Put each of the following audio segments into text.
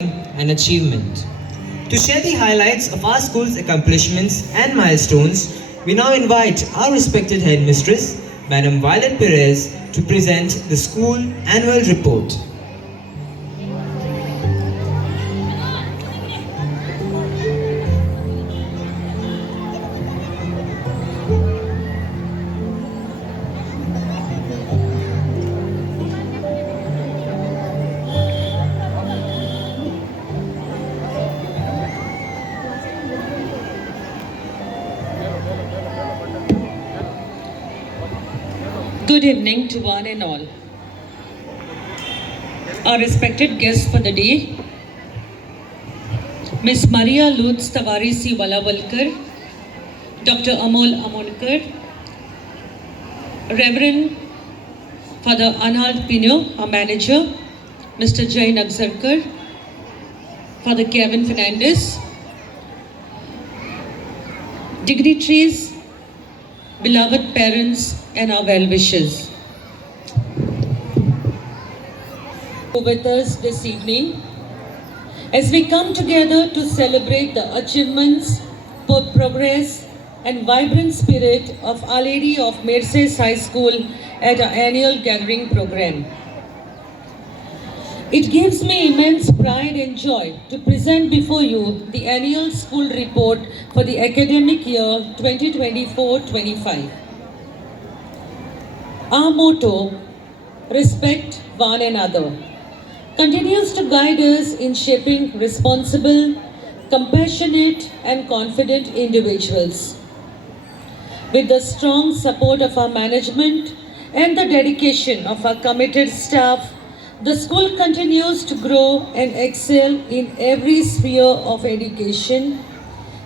and achievement. To share the highlights of our school's accomplishments and milestones, we now invite our respected headmistress, Madam Violet Perez, to present the school annual report. Good evening to one and all. Our respected guests for the day, Ms. Maria Lutz Tavarisi Valavalkar, Dr. Amol Amonkar, Reverend Father Anand Pino, our manager, Mr. Jay Nagsarkar, Father Kevin Fernandez, dignitaries, beloved parents, and our well-wishers. With us this evening, as we come together to celebrate the achievements, progress, and vibrant spirit of Our Lady of Merced High School at our annual gathering program. It gives me immense pride and joy to present before you the annual school report for the academic year 2024-25. Our motto, respect one another, continues to guide us in shaping responsible, compassionate, and confident individuals. With the strong support of our management and the dedication of our committed staff, the school continues to grow and excel in every sphere of education,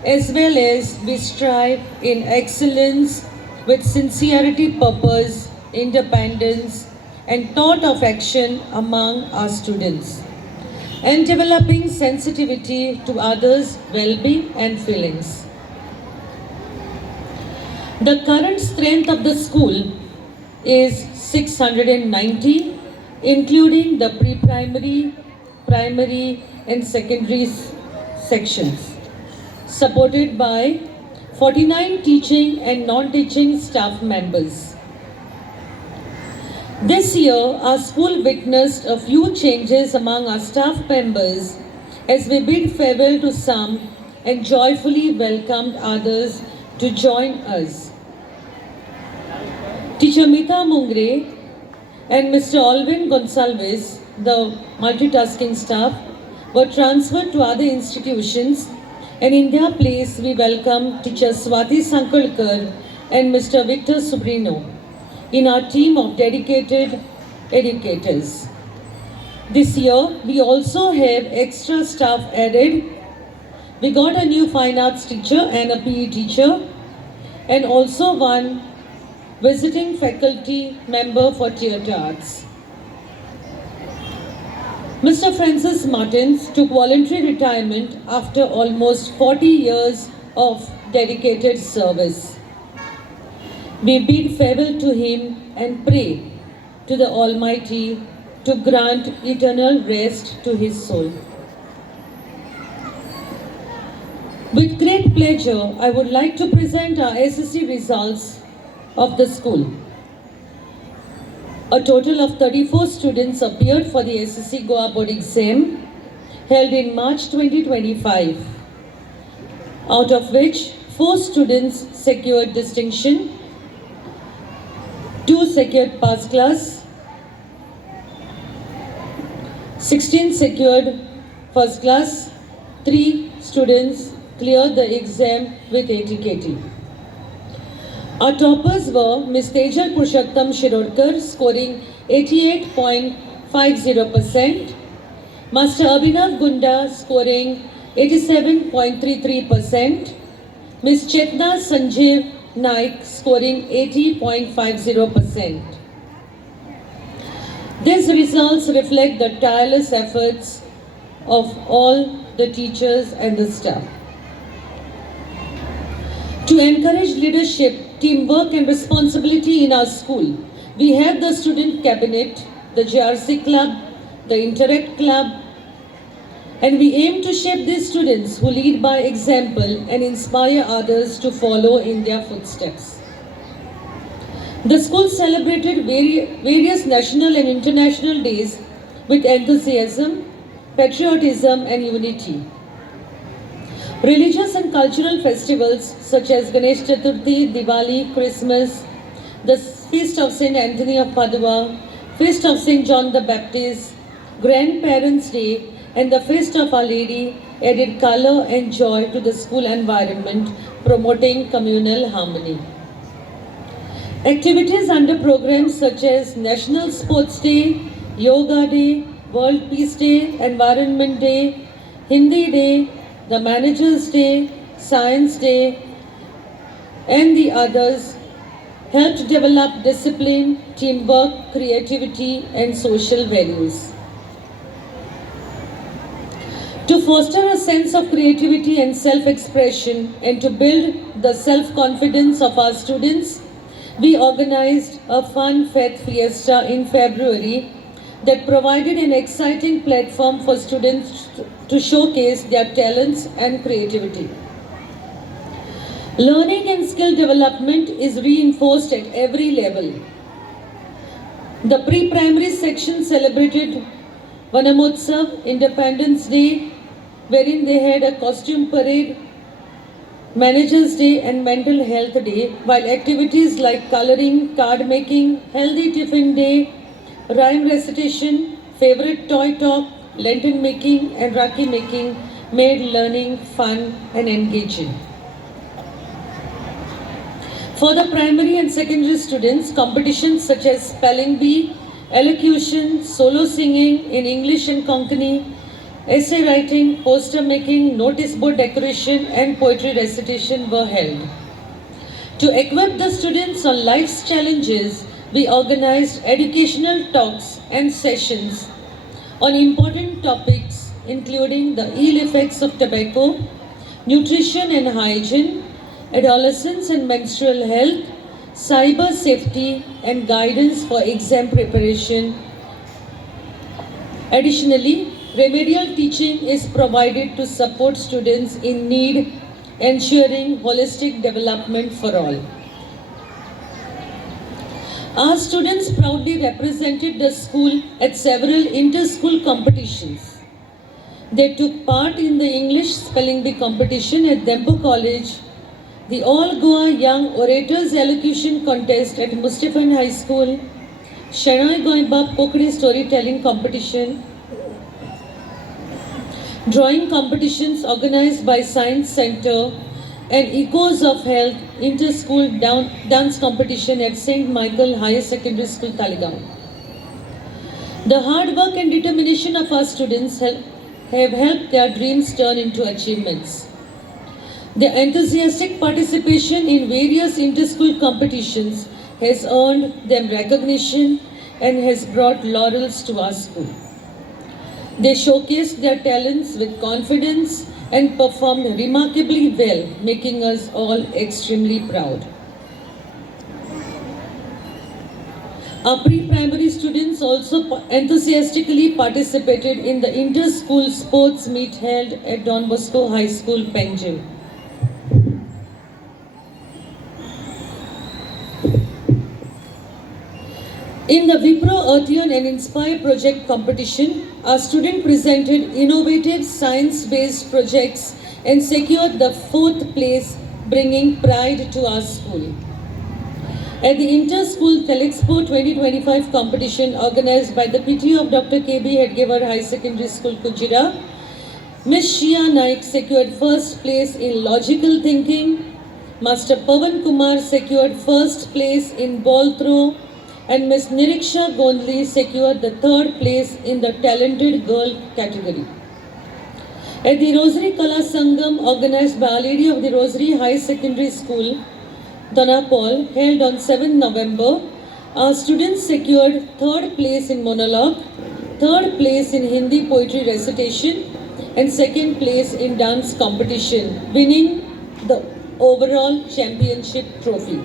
as well as we strive in excellence with sincerity, purpose, independence, and thought of action among our students, and developing sensitivity to others' well-being and feelings. The current strength of the school is 690, including the pre-primary, primary, and secondary sections, supported by 49 teaching and non-teaching staff members. This year, our school witnessed a few changes among our staff members as we bid farewell to some and joyfully welcomed others to join us. Teacher Mita Mungre and Mr. Alvin Gonsalves, the multitasking staff, were transferred to other institutions, and in their place we welcome Teacher Swati Sankulkar and Mr. Victor Subrino in our team of dedicated educators. This year, we also have extra staff added. We got a new fine arts teacher and a PE teacher, and also one visiting faculty member for theatre arts. Mr. Francis Martins took voluntary retirement after almost 40 years of dedicated service. We bid farewell to him and pray to the Almighty to grant eternal rest to his soul. With great pleasure, I would like to present our SSC results of the school. A total of 34 students appeared for the SSC Goa board exam held in March 2025, out of which 4 students secured distinction, 2 secured pass class, 16 secured first class, 3 students cleared the exam with 80 KT. Our toppers were Ms. Tejal Purushottam Shirodkar scoring 88.50%, Master Abhinav Gunda scoring 87.33%, Ms. Chetna Sanjeev Naik scoring 80.50%. These results reflect the tireless efforts of all the teachers and the staff. To encourage leadership, teamwork and responsibility in our school, we have the student cabinet, the JRC club, the Interact club, And we aim to shape these students who lead by example and inspire others to follow in their footsteps. The school celebrated various national and international days with enthusiasm, patriotism, and unity. Religious and cultural festivals such as Ganesh Chaturthi, Diwali, Christmas, the Feast of Saint Anthony of Padua, Feast of Saint John the Baptist, Grandparents' Day, and the Feast of Our Lady added color and joy to the school environment, promoting communal harmony. Activities under programs such as National Sports Day, Yoga Day, World Peace Day, Environment Day, Hindi Day, the Manager's Day, Science Day, and the others helped develop discipline, teamwork, creativity, and social values. To foster a sense of creativity and self-expression and to build the self-confidence of our students, we organized a fun Faith Fiesta in February that provided an exciting platform for students to showcase their talents and creativity. Learning and skill development is reinforced at every level. The pre-primary section celebrated Vanamotsav, Independence Day, wherein they had a costume parade, Manager's Day and Mental Health Day, while activities like coloring, card making, Healthy Tiffin Day, rhyme recitation, favorite toy talk, lantern making and Rakhi making made learning fun and engaging. For the primary and secondary students, competitions such as spelling bee, elocution, solo singing in English and Konkani, essay writing, poster making, notice board decoration and poetry recitation were held. To equip the students on life's challenges, we organized educational talks and sessions on important topics including the ill effects of tobacco, nutrition and hygiene, adolescence and menstrual health, cyber safety and guidance for exam preparation. Additionally, remedial teaching is provided to support students in need, ensuring holistic development for all. Our students proudly represented the school at several inter-school competitions. They took part in the English Spelling Bee competition at Dempo College, the All Goa Young Orators Elocution Contest at Mustafan High School, Shanai Goiba Pokri Storytelling Competition, drawing competitions organized by Science Center, and Echoes of Health inter-school dance competition at St. Michael Higher Secondary School, Talegaon. The hard work and determination of our students have helped their dreams turn into achievements. Their enthusiastic participation in various inter-school competitions has earned them recognition and has brought laurels to our school. They showcased their talents with confidence and performed remarkably well, making us all extremely proud. Our pre-primary students also enthusiastically participated in the inter-school sports meet held at Don Bosco High School, Penjim. In the Wipro Earthian and Inspire project competition, our student presented innovative science-based projects and secured the 4th place, bringing pride to our school. At the Inter-School Telexpo 2025 competition organized by the PTO of Dr. KB Hedgewar High Secondary School, Kujira, Ms. Shia Naik secured 1st place in logical thinking, Master Pavan Kumar secured 1st place in ball throw, and Ms. Niriksha Gondli secured the 3rd place in the talented girl category. At the Rosary Kala Sangam organized by Our Lady of the Rosary High Secondary School, Donapol, held on 7 November, our students secured 3rd place in monologue, 3rd place in Hindi poetry recitation, and 2nd place in dance competition, winning the overall championship trophy.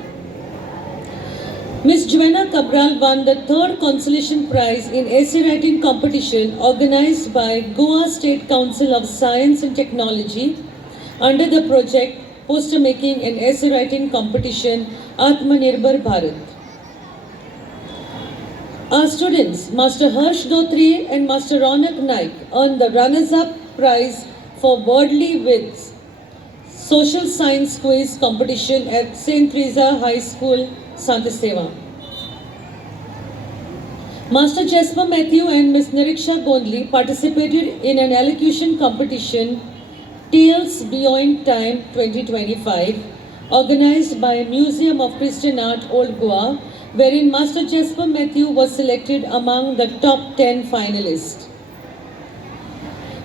Ms. Joanna Cabral won the third consolation prize in essay writing competition organized by Goa State Council of Science and Technology under the project Poster Making and Essay Writing Competition Atmanirbhar Bharat. Our students, Master Harsh Dhotre and Master Ronak Naik, earned the runners-up prize for Wordly Wits Social Science Quiz competition at St. Teresa High School, Santisteva. Master Jesper Matthew and Ms. Niriksha Gondli participated in an elocution competition, Tales Beyond Time 2025, organized by Museum of Christian Art, Old Goa, wherein Master Jesper Matthew was selected among the top 10 finalists.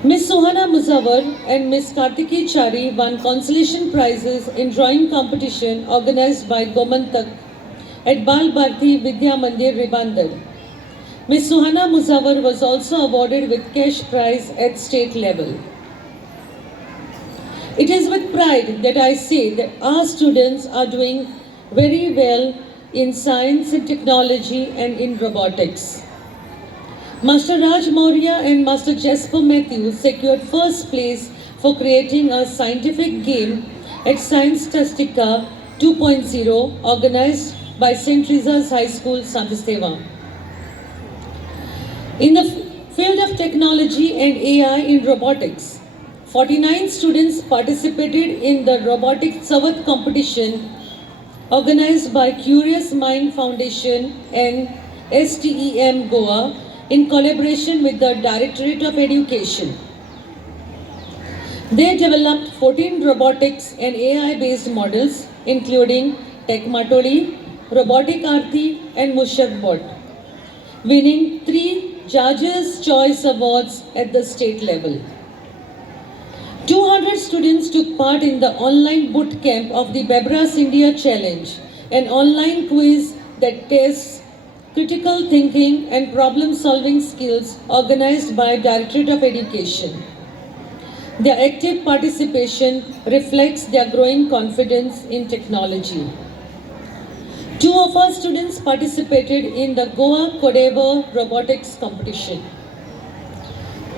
Ms. Suhana Muzawar and Ms. Kartiki Chari won consolation prizes in drawing competition organized by Gomantak at Bal Bharti Vidya Mandir, Ribandar. Ms. Suhana Muzawar was also awarded with cash prize at state level. It is with pride that I say that our students are doing very well in science and technology and in robotics. Master Raj Maurya and Master Jesper Matthews secured first place for creating a scientific game at Science Tastica 2.0 organized by St. Teresa's High School, Santisteva. In the field of technology and AI in robotics, 49 students participated in the Robotics Savat competition organized by Curious Mind Foundation and STEM Goa in collaboration with the Directorate of Education. They developed 14 robotics and AI-based models, including Techmatoli, Robotic Arthi, and Mushakbot, winning 3 Judges' Choice Awards at the state level. 200 students took part in the online boot camp of the Bebras India Challenge, an online quiz that tests critical thinking and problem-solving skills organized by Directorate of Education. Their active participation reflects their growing confidence in technology. 2 of our students participated in the Goa Kodeva robotics competition.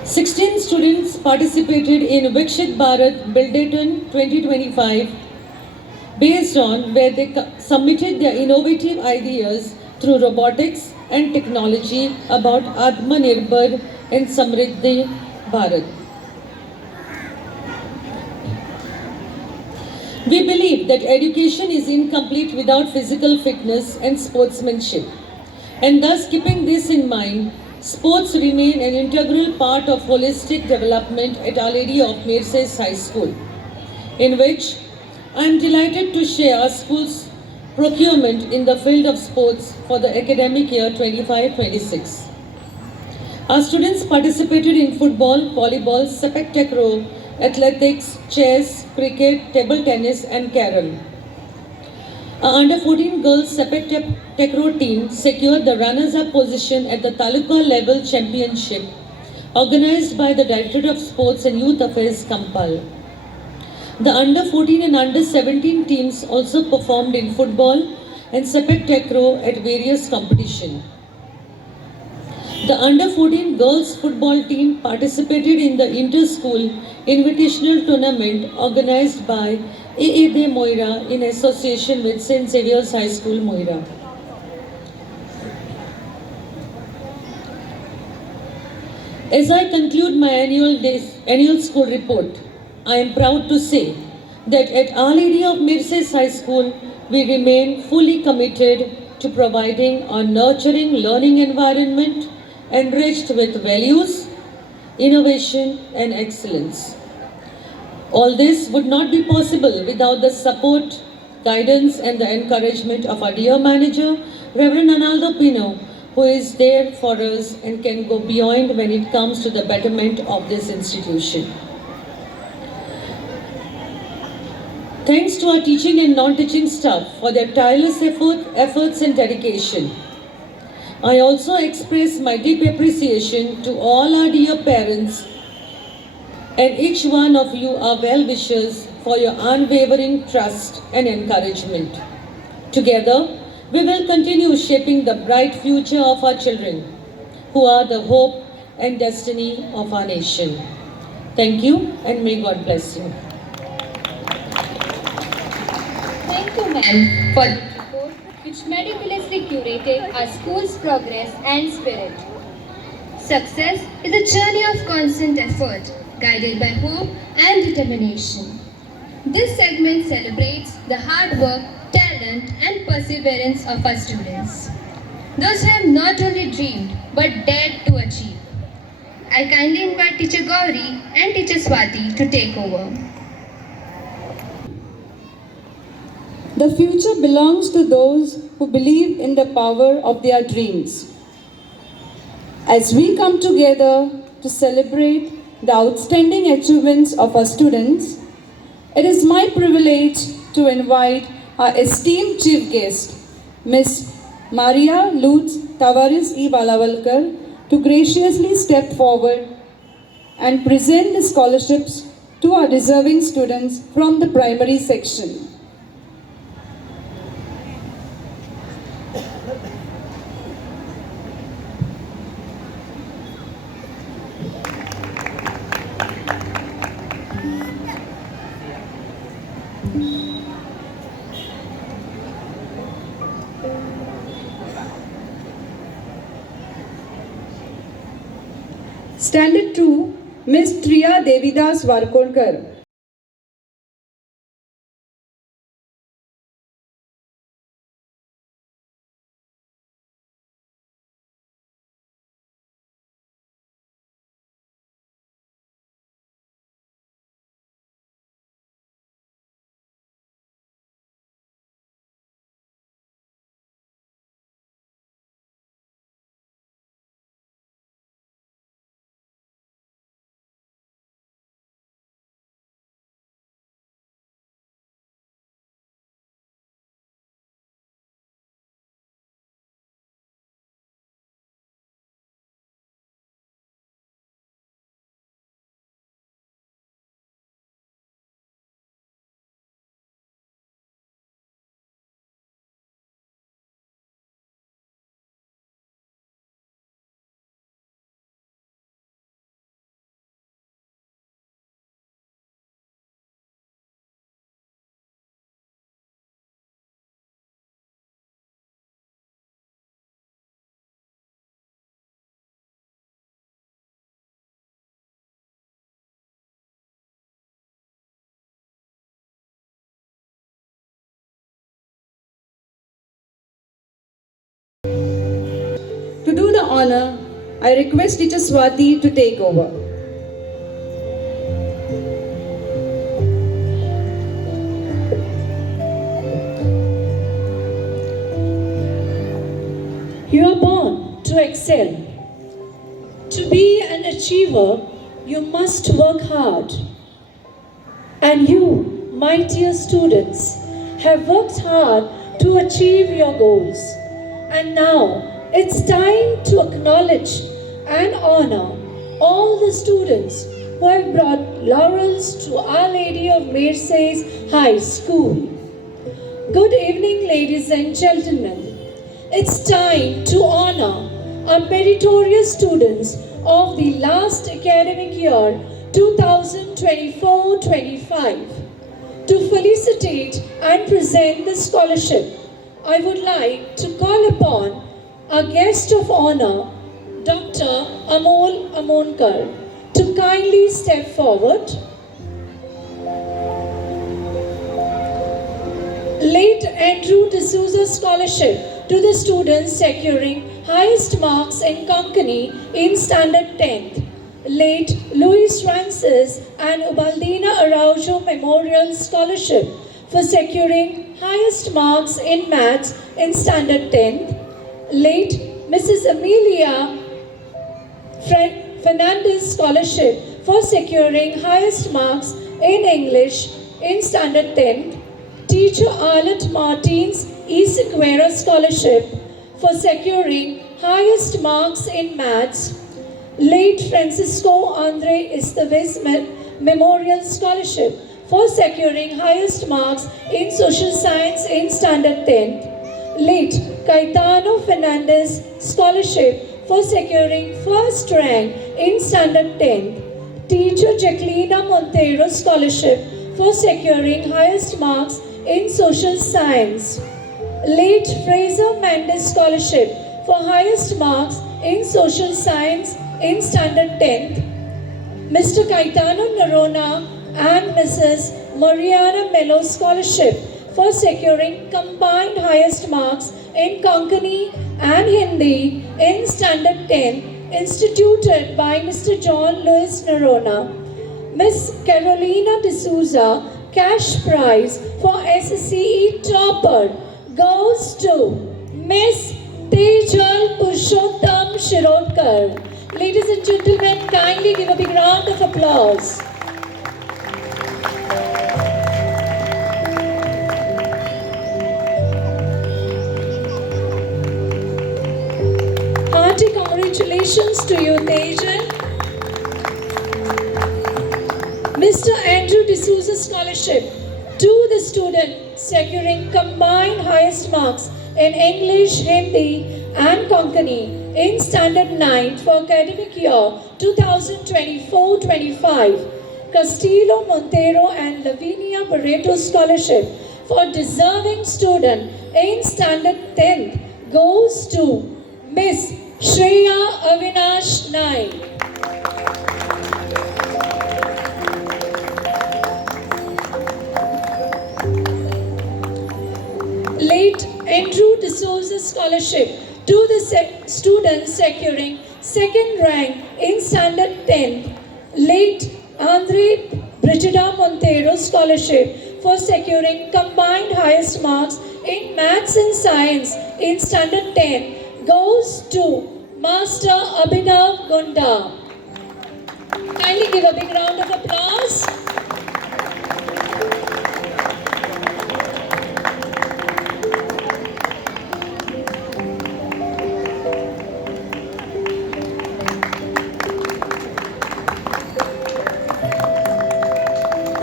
16 students participated in Vikshit Bharat Buildathon 2025, based on where they submitted their innovative ideas through robotics and technology about Atmanirbhar and Samriddhi Bharat. We believe that education is incomplete without physical fitness and sportsmanship. And thus, keeping this in mind, sports remain an integral part of holistic development at Our Lady of Mercés High School, in which I am delighted to share our school's procurement in the field of sports for the academic year 25-26. Our students participated in football, volleyball, sepak takraw, athletics, chess, cricket, table tennis, and carrom. Our under-14 girls sepak takraw team secured the runners-up position at the Taluka level championship organized by the Directorate of Sports and Youth Affairs, Kampal. The under-14 and under-17 teams also performed in football and sepak takraw at various competitions. The under-14 girls football team participated in the inter-school invitational tournament organized by AAD Moira in association with St. Xavier's High School, Moira. As I conclude my annual school report, I am proud to say that at Our Lady of Mercés High School, we remain fully committed to providing a nurturing learning environment enriched with values, innovation, and excellence. All this would not be possible without the support, guidance, and the encouragement of our dear manager, Reverend Analdo Pino, who is there for us and can go beyond when it comes to the betterment of this institution. Thanks to our teaching and non-teaching staff for their tireless efforts and dedication. I also express my deep appreciation to all our dear parents and each one of you, our well-wishers, for your unwavering trust and encouragement. Together, we will continue shaping the bright future of our children, who are the hope and destiny of our nation. Thank you, and may God bless you. Thank you, ma'am, for the report which meticulously curated our school's progress and spirit. Success is a journey of constant effort, guided by hope and determination. This segment celebrates the hard work, talent, and perseverance of our students. Those who have not only dreamed but dared to achieve. I kindly invite Teacher Gauri and Teacher Swati to take over. The future belongs to those who believe in the power of their dreams. As we come together to celebrate the outstanding achievements of our students, it is my privilege to invite our esteemed chief guest, Ms. Maria Lutz Tavares E. Valavalkar, to graciously step forward and present the scholarships to our deserving students from the primary section. Standard 2, Ms. Triya Devidas Varkolkar. To do the honor, I request Teacher Swati to take over. You are born to excel. To be an achiever, you must work hard. And you, my dear students, have worked hard to achieve your goals. And now, it's time to acknowledge and honor all the students who have brought laurels to Our Lady of Merced's High School. Good evening, ladies and gentlemen. It's time to honor our meritorious students of the last academic year 2024-25. To felicitate and present the scholarship, I would like to call upon our guest of honor, Dr. Amol Amonkar, to kindly step forward. Late Andrew D'Souza Scholarship to the students securing highest marks in Konkani in Standard 10th. Late Luis Francis and Ubaldina Araujo Memorial Scholarship for securing highest marks in Maths in Standard 10th. Late Mrs. Amelia Fernandez Scholarship for securing highest marks in English in Standard 10th. Teacher Arlette Martins E. Sequeira Scholarship for securing highest marks in Maths. Late Francisco Andre Estevez Memorial Scholarship for securing highest marks in Social Science in Standard 10th. Late Caetano Fernandez Scholarship for securing first rank in Standard 10th. Teacher Jacqueline Montero Scholarship for securing highest marks in Social Science. Late Fraser Mendes Scholarship for highest marks in Social Science in Standard 10th. Mr. Caetano Narona and Mrs. Mariana Mello Scholarship for securing combined highest marks in Konkani and Hindi in Standard 10 instituted by Mr. John Lewis Narona. Miss Carolina D'Souza cash prize for SSCE topper goes to Miss Tejal Purushottam Shirodkar. Ladies and gentlemen, kindly give a big round of applause. Hearty congratulations to you, Tejal. Mr. Andrew D'Souza Scholarship to the student securing combined highest marks in English, Hindi and Konkani in Standard 9 for academic year 2024-25. Castillo Montero and Lavinia Barreto Scholarship for deserving student in Standard 10th goes to Miss Shreya Avinash Naik. Late Andrew D'Souza Scholarship to the student securing second rank in Standard 10th. Late Andre Brigida Montero Scholarship for securing combined highest marks in Maths and Science in Standard 10 goes to Master Abhinav Gonda. Kindly give a big round of applause.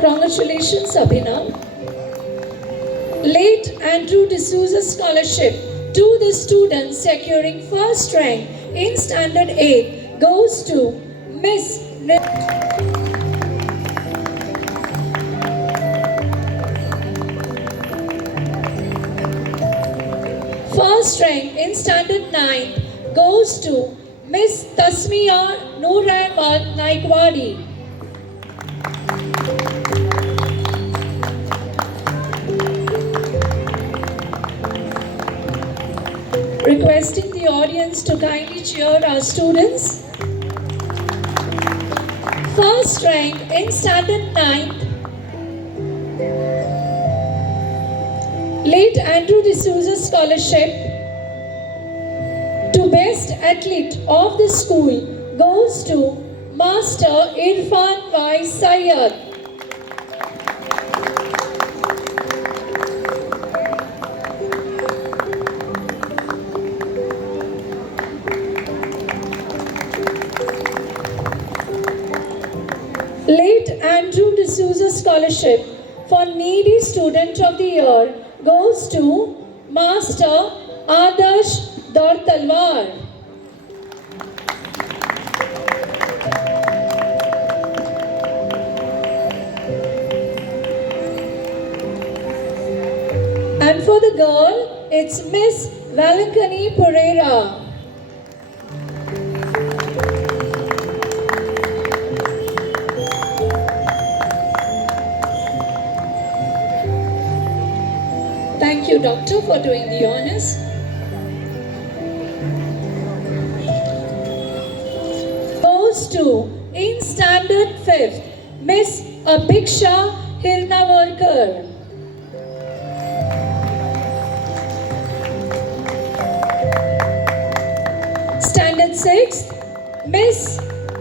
Congratulations, Abhinav. Late Andrew D'Souza Scholarship to the student securing first rank in Standard 8 goes to Miss First rank in Standard 9 goes to Miss Tasmiya Noor Ahmad Naikwadi. Requesting the audience to kindly cheer our students. First rank in Standard 9th, late Andrew D'Souza Scholarship to Best Athlete of the school goes to Master Irfan Y. Syed. Late Andrew D'Souza Scholarship for Needy Student of the Year goes to Master Adarsh Dartalwar. And for the girl, it's Miss Valankani Pereira. Thank you, Doctor, for doing the honors. Goes to, in Standard 5th, Miss Abhiksha Hirnavarkar. Standard 6th, Miss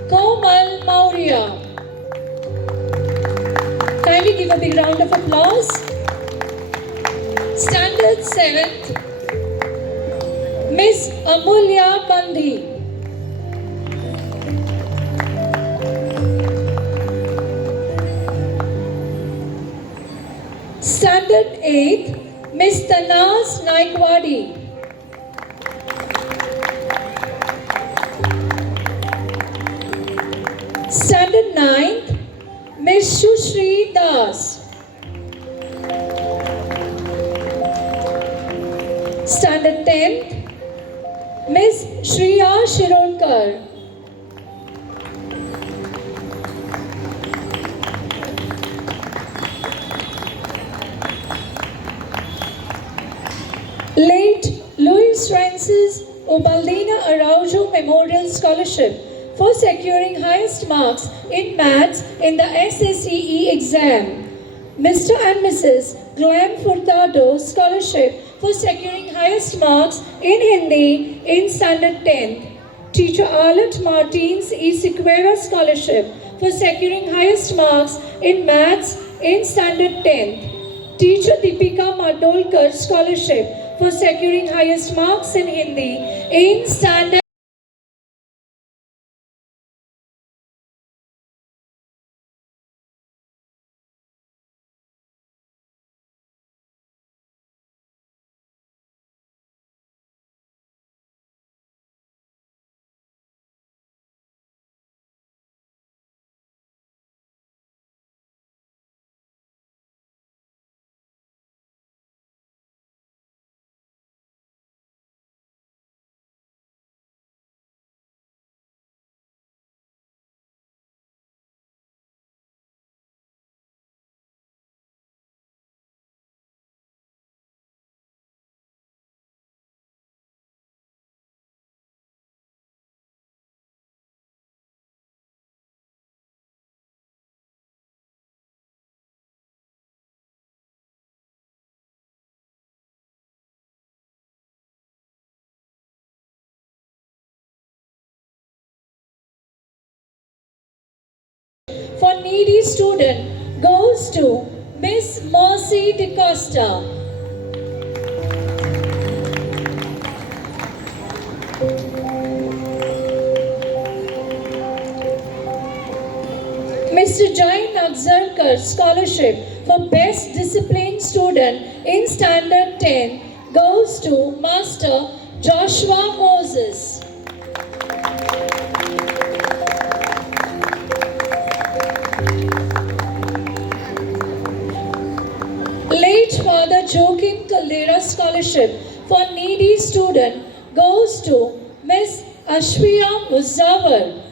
Komal Maurya. Kindly give a big round of applause. Standard 7th, Miss Amulya Bandhi. Standard 8th, Miss Tanaz Naikwadi. Standard 9th, Miss Shushri Das. Standard 10th, Miss Shriya Shirodkar. Late Luis Francis Ubaldina Araujo Memorial Scholarship for securing highest marks in maths in the SSCE exam. Mr. and Mrs. Glenn Furtado Scholarship for securing highest marks in Hindi in Standard 10th. Teacher Arlette Martins E. Sequeira Scholarship for securing highest marks in maths in Standard 10th. Teacher Deepika Madolkar Scholarship for securing highest marks in Hindi in Standard. For needy student goes to Miss Mercy DeCosta. Mr. Jai Nagzarkar Scholarship for Best Disciplined Student in Standard 10 goes to Master Joshua Moses. Late Father Joachim Caldera Scholarship for needy student goes to Miss Ashwiya Muzawar.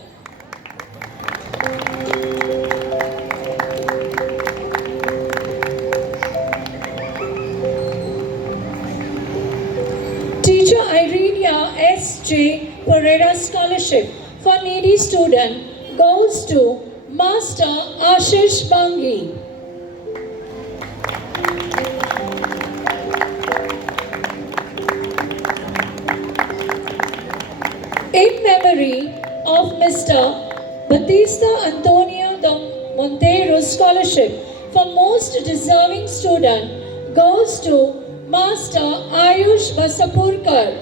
Teacher Irenia S.J. Pereira Scholarship for needy student goes to Master Ashish Bangi. In memory of Mr. Batista Antonio de Monteiro Scholarship for most deserving student goes to Master Ayush Basapurkar.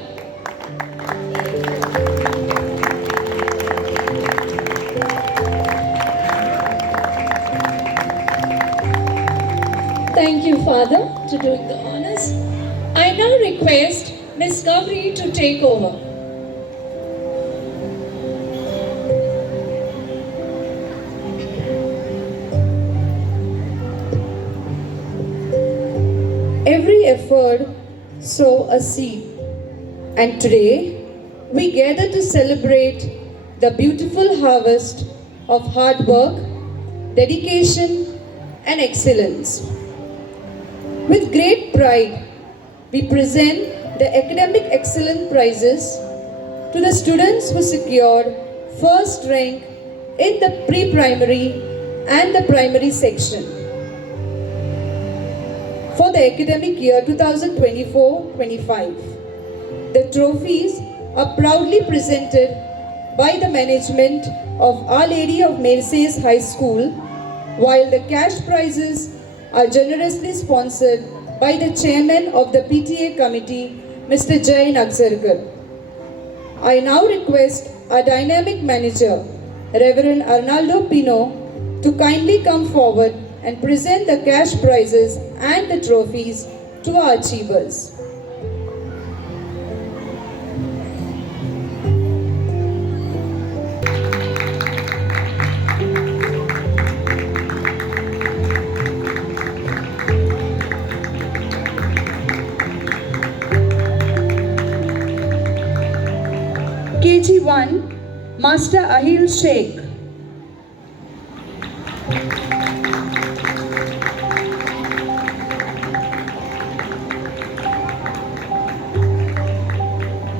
Thank you, Father, to doing the honors. I now request Miss Gavri to take over. Every effort sow a seed, and today we gather to celebrate the beautiful harvest of hard work, dedication, and excellence. With great pride, we present the Academic Excellence Prizes to the students who secured first rank in the pre-primary and the primary section for the academic year 2024-25. The trophies are proudly presented by the management of Our Lady of Mercies High School, while the cash prizes are generously sponsored by the chairman of the PTA committee, Mr. Jai Nagzarkar. I now request our dynamic manager, Reverend Arnaldo Pino, to kindly come forward and present the cash prizes and the trophies to our achievers. KG1, Master Ahil Sheikh.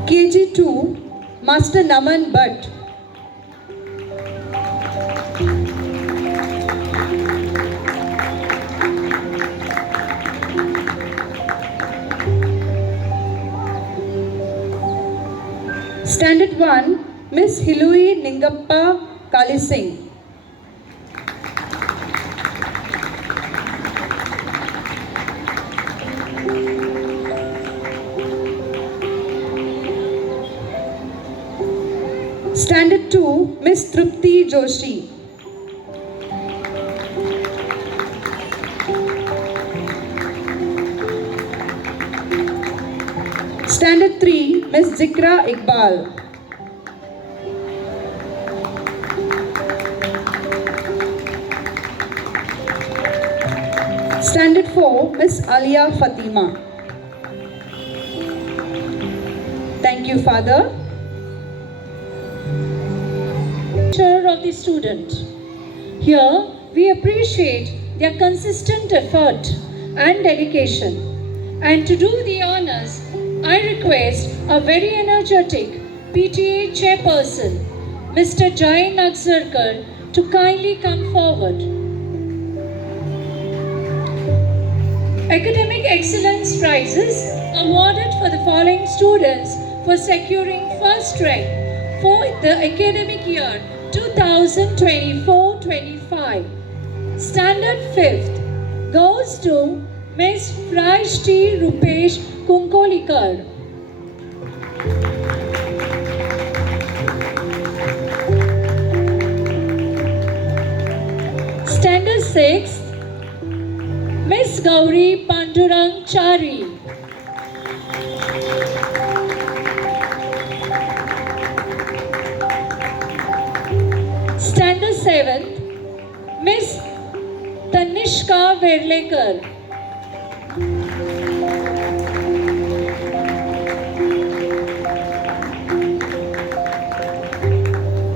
KG2, Master Naman Bhatt. Standard 1, Miss Hilui Ningappa Kalising. Standard 2, Miss Trupti Joshi. Standard 3, Miss Zikra Iqbal. Standard 4, Miss Alia Fatima. Thank you, Father. Of the student. Here, we appreciate their consistent effort and dedication. And to do the honors, I request a very energetic PTA chairperson, Mr. Jai Nagsarkar, to kindly come forward. Academic Excellence Prizes awarded for the following students for securing first rank for the academic year 2024-25. Standard 5th goes to Miss Frashti Rupesh Kunkolikar. Standard 6th Miss Gauri Pandurang Chari. Standard 7th, Miss Tanishka Verlekar.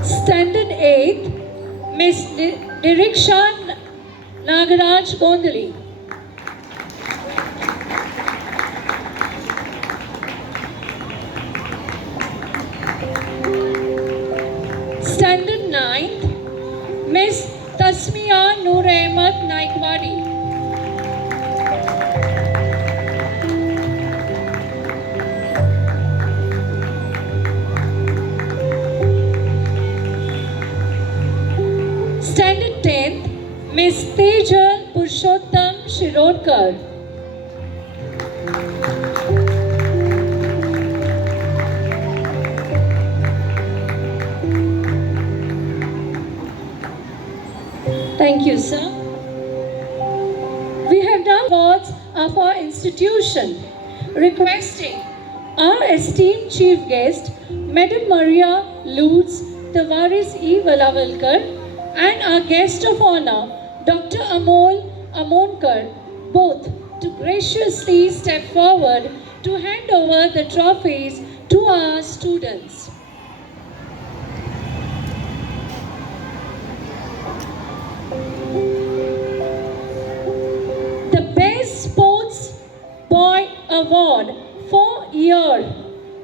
Standard 8th, Miss Niriksha Nagaraj Gondali. Standard 9th, Miss Tasmia Noor Ahmed Naikwadi. Standard 10th, Miss Tejal Purushottam Shirodkar. Thank you, sir. We have now awards of our institution, requesting our esteemed chief guest, Madam Maria Lutz Tavares E. Valavalkar, and our guest of honor, Dr. Amol Amonkar, both to graciously step forward to hand over the trophies to our students. The Best Sports Boy Award for year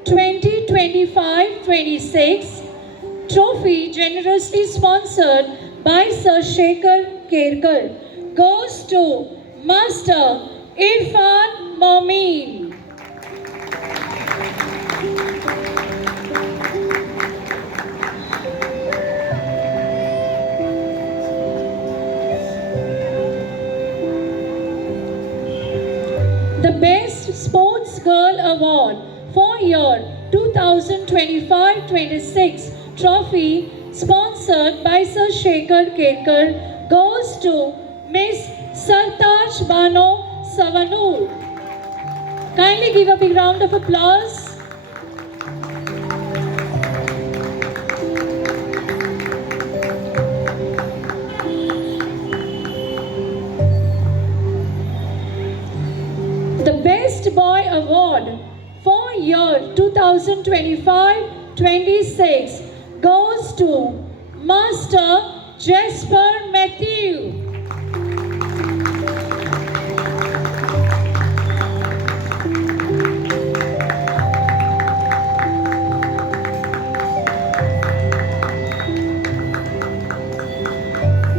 2025-26 trophy, generously sponsored by Sir Shekhar Kerkar, goes to Master Irfan Momin. The Best Sports Girl Award for year 2025-26 trophy, sponsored by Sir Shekhar Kerkar, goes to Miss Sartaj Bano Savanur. Kindly give a big round of applause. The Best Boy Award for year 2025-26 goes to Master Jasper Matthew.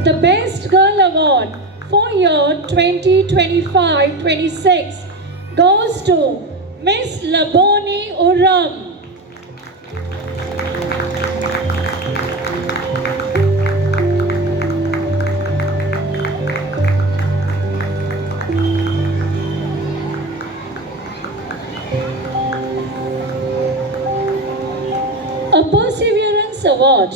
The Best Girl Award for year 2025-26 goes to Miss Laboni Uram. A Perseverance Award.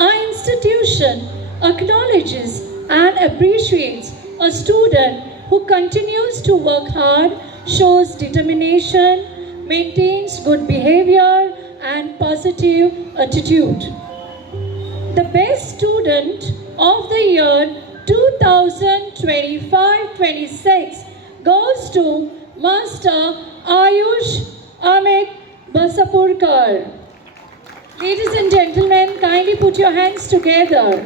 Our institution acknowledges and appreciates a student who continues to work hard, shows determination, maintains good behavior and positive attitude. The Best Student of the Year 2025-26 goes to Master Ayush Amit Basapurkar. Ladies and gentlemen, kindly put your hands together.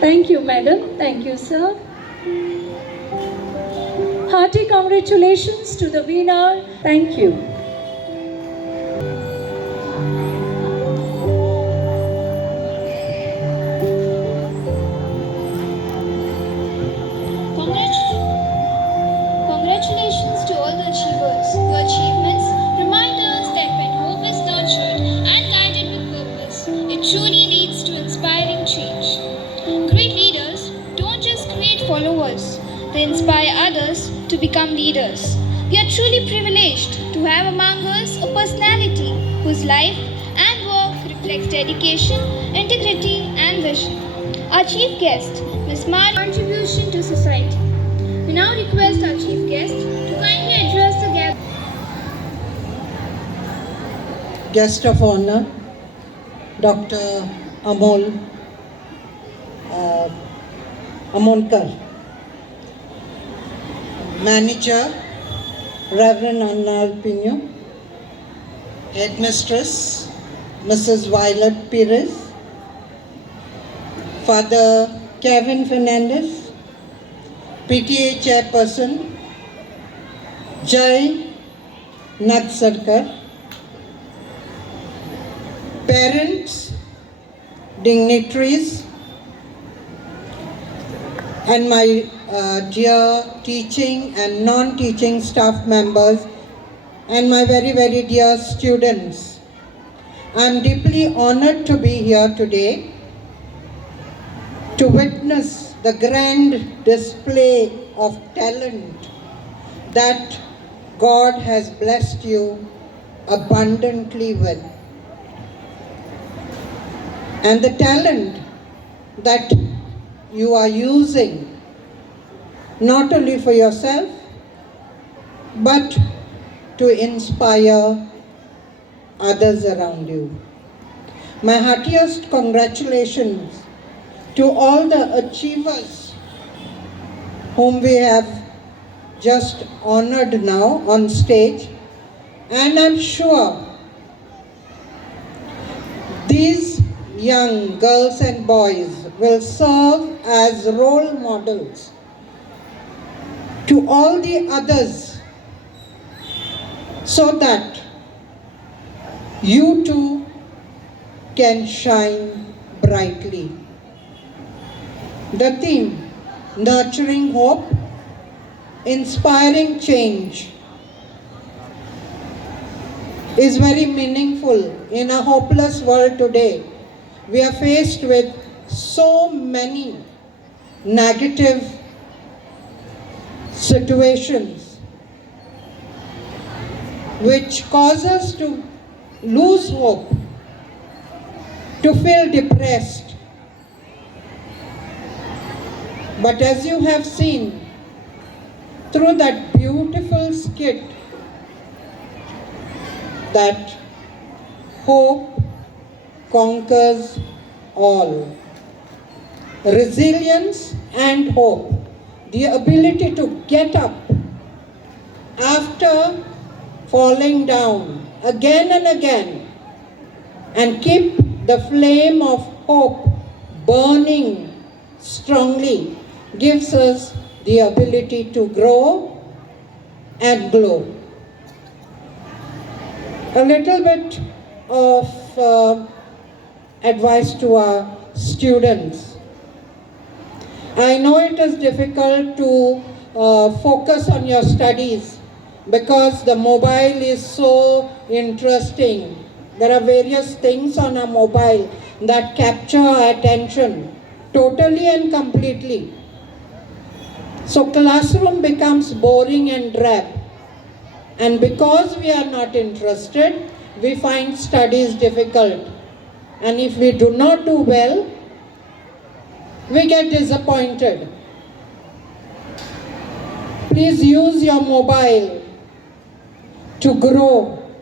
Thank you, madam. Thank you, sir. Hearty congratulations to the winner. Thank you. Congratulations to all the achievers. Your achievements remind us that when hope is nurtured and guided with purpose, it truly leads to inspiring change. Great leaders don't just create followers, they inspire others to become leaders. We are truly privileged to have among us a personality whose life and work reflects dedication, integrity, and vision. Our chief guest, Ms. Mari's contribution to society. We now request our chief guest to kindly address the gathering. Guest of honor, Dr. Amolkar, Manager, Reverend Anna Alpino, Headmistress, Mrs. Violet Perez, Father Kevin Fernandez, PTA Chairperson, Jai Nagsarkar, parents, dignitaries, and my dear teaching and non-teaching staff members, and my very, very dear students. I'm deeply honored to be here today to witness the grand display of talent that God has blessed you abundantly with. And the talent that you are using not only for yourself but to inspire others around you. My heartiest congratulations to all the achievers whom we have just honored now on stage, and I'm sure these young girls and boys will serve as role models to all the others so that you too can shine brightly. The theme, nurturing hope, inspiring change, is very meaningful in a hopeless world today. We are faced with so many negative situations. which cause us to lose hope, to feel depressed. But as you have seen through that beautiful skit, that hope conquers all. Resilience and hope, the ability to get up after falling down again and again and keep the flame of hope burning strongly, gives us the ability to grow and glow. A little bit of advice to our students. I know it is difficult to focus on your studies because the mobile is so interesting. There are various things on a mobile that capture our attention totally and completely. So classroom becomes boring and drab. And because we are not interested, we find studies difficult. And if we do not do well, we get disappointed. Please use your mobile to grow,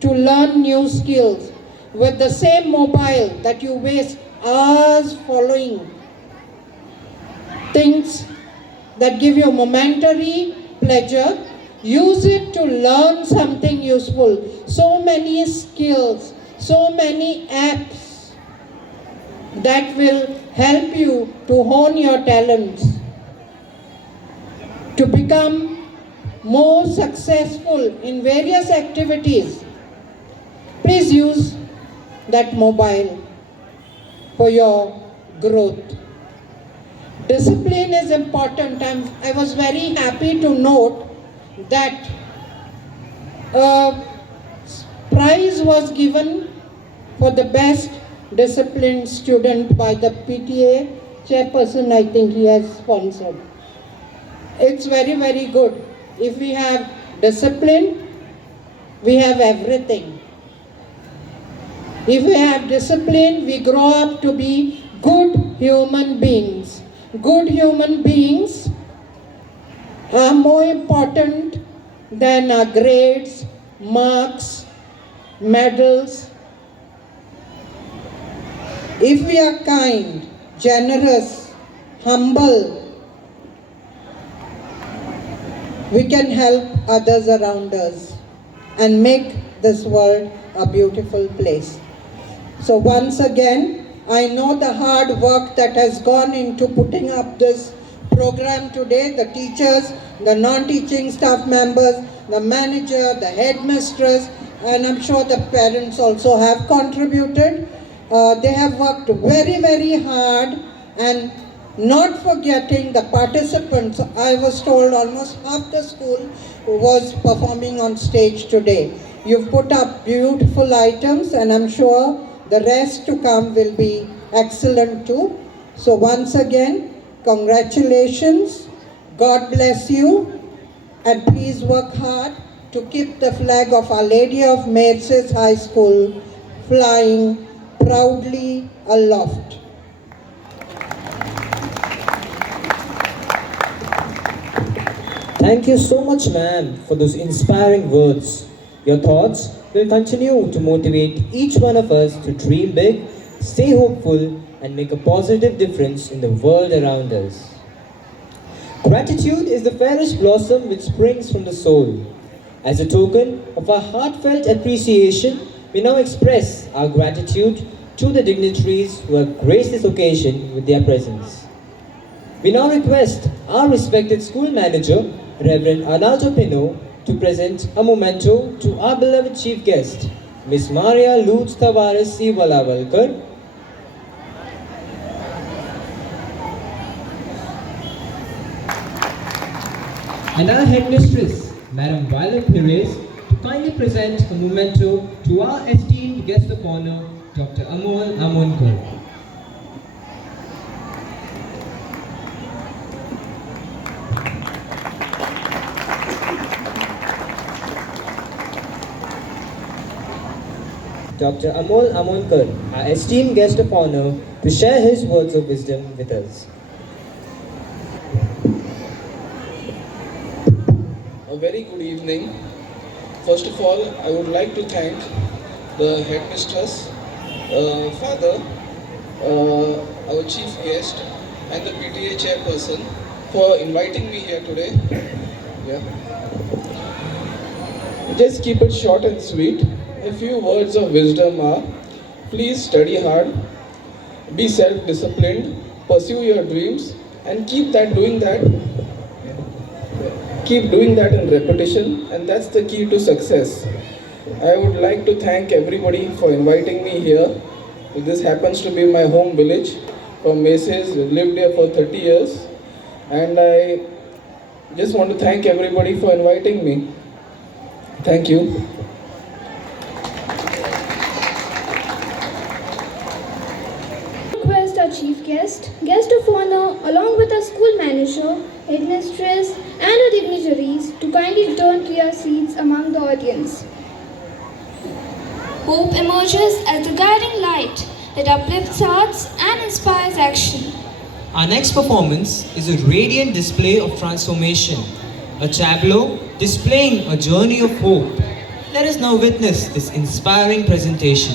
to learn new skills. With the same mobile that you waste hours following things that give you momentary pleasure, use it to learn something useful. So many skills, so many apps that will help you to hone your talents, to become more successful in various activities. Please use that mobile for your growth. Discipline is important. I was very happy to note that a prize was given for the best disciplined student by the PTA chairperson. I think he has sponsored. It's very, very good. If we have discipline, we have everything. If we have discipline, we grow up to be good human beings. Good human beings are more important than our grades, marks, medals. If we are kind, generous, humble, we can help others around us and make this world a beautiful place. So once again, I know the hard work that has gone into putting up this program today, the teachers, the non-teaching staff members, the manager, the headmistress, and I'm sure the parents also have contributed. They have worked very, very hard, and not forgetting the participants. I was told almost half the school was performing on stage today. You've put up beautiful items, and I'm sure the rest to come will be excellent too. So once again, congratulations, God bless you, and please work hard to keep the flag of Our Lady of Merced High School flying proudly aloft. Thank you so much, ma'am, for those inspiring words. Your thoughts will continue to motivate each one of us to dream big, stay hopeful, and make a positive difference in the world around us. Gratitude is the fairest blossom which springs from the soul. As a token of our heartfelt appreciation, we now express our gratitude to the dignitaries who have graced this occasion with their presence. We now request our respected school manager, Reverend Arnaldo Pino, to present a memento to our beloved chief guest, Miss Maria Lutz Tavares C. Valavalkar. And our headmistress, Madam Violet Perez, to kindly present a memento to our esteemed guest of honor, Dr. Amol Amonkar. Dr. Amol Amonkar, our esteemed guest of honor, to share his words of wisdom with us. A very good evening. First of all, I would like to thank the headmistress, father, our chief guest, and the PTA chairperson for inviting me here today. Yeah. Just keep it short and sweet. A few words of wisdom are: please study hard, be self-disciplined, pursue your dreams, and keep doing that in repetition, and that's the key to success. I would like to thank everybody for inviting me here. This happens to be my home village from Macy's. Lived here for 30 years, and I just want to thank everybody for inviting me. Thank you. Request our chief guest, guest of honor, along with our school manager, headmistress, and our dignitaries to kindly return to your seats among the audience. Hope emerges as the guiding light that uplifts hearts and inspires action. Our next performance is a radiant display of transformation, a tableau displaying a journey of hope. Let us now witness this inspiring presentation.